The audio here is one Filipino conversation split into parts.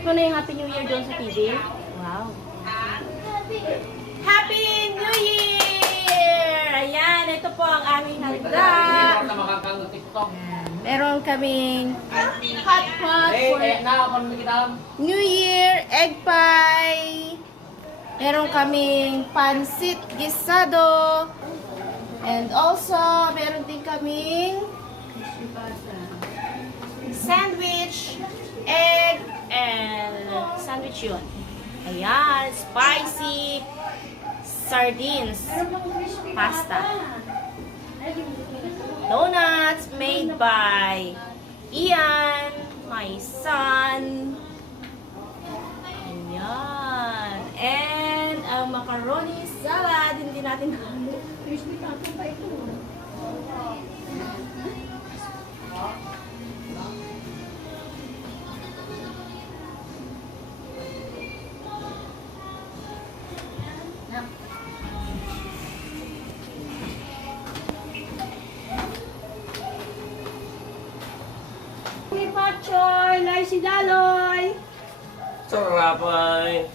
Nakikita ko na yung Happy New Year doon sa TV. Wow. Happy New Year! Ayan, ito po ang aming handa. Meron kaming hot pot for New Year, egg pie. Meron kaming pansit gisado. And also, meron din kaming sandwich, egg, and sandwich yun. Ayan, spicy sardines, pasta. Donuts made by Ian, my son. Ayan. And ang macaroni salad, hindi natin halo. Ni Pachoy, Lai si Daloy. Sarap ay.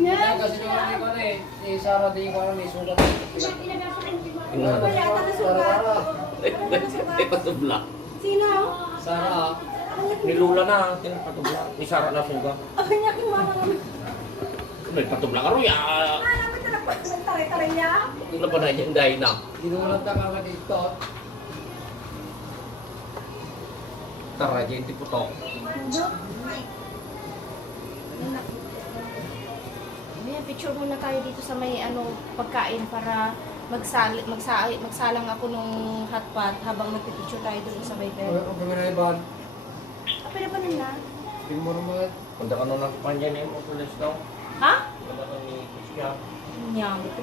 Yan. Kasi naman ko na eh. Si Sarah di ko may sulat. Ay, patubla. Sino? Sarah, Nilula na, patubla. May sara na suga. Ako niya kung mama naman. May patubla ka rin. Alam mo na po, nagtare-tare niya. Ano ba na yan dahil na? ginulat ka ka dito. Tara, dyan di putok. Ayan, picture muna tayo dito sa may pagkain para magsalang ako nung hotpot habang nagpipicture tayo doon sa may bed. Ang gawin na iban. Pwede pa nun na? Tingin mo naman. Punta ka nung nagpandyan eh, mo pulis daw. Ha? Punta ka ni Kuskya. Nyam, ito